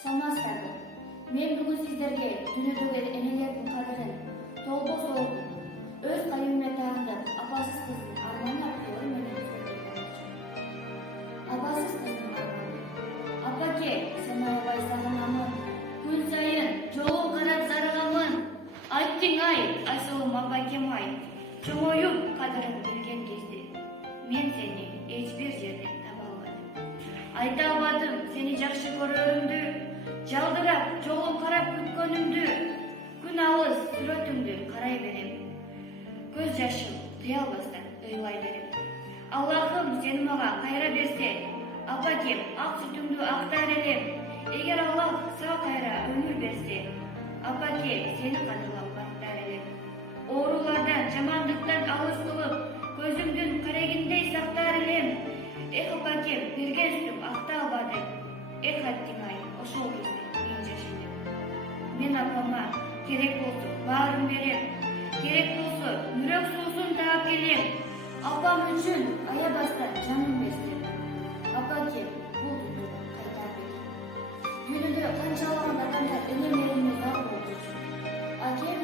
Саламатсыздарбы? Мен бүгүн сиздерге дүйнөдөгү энелердин кадырын, толбоо соогун, өз калыбыма таандап, апасыз кыздын арманы аттуу менен сөздөмөкчүмүн. Апасыз кыздын арманы. Апаке, сени аябай сагынамын. Күн сайын жолун карап зарыгамын. Айттың ай, асылым апакем ай. Чоңоюп кадырын билген кезде мен сени эч бир жерден таба албадым. Айта албадым сени жакшы көрөрүмдү, жалдырап жолун карап күткөнүмдү. Күн алыс сүрөтүңдү карай берем. Көз жашым тыя албастан ыйлай берем. Аллахым сени мага кайра берсе, апакем ак сүтүңдү актар элем. Эгер Аллах сага кайра өмүр берсе, апаке сени кадырлап бактар элем. Оорулардан, жамандыктан алыс кылып, көзүмдүн карегиндей сактар элем. Эх апакем, берген сүтүм акта албадым. Эх аттың ай, ошол кезде мен жаш элем. Мен апама керек болсо баарын берем. Керек болсо мүрөк суусун таап келем. Апам үчүн аябастан жаным берсем. Апакем, бул дүйнөдөн кайта бер. Дүйнөдө канчалаган адамдар эне мээрине зар болчу. Аке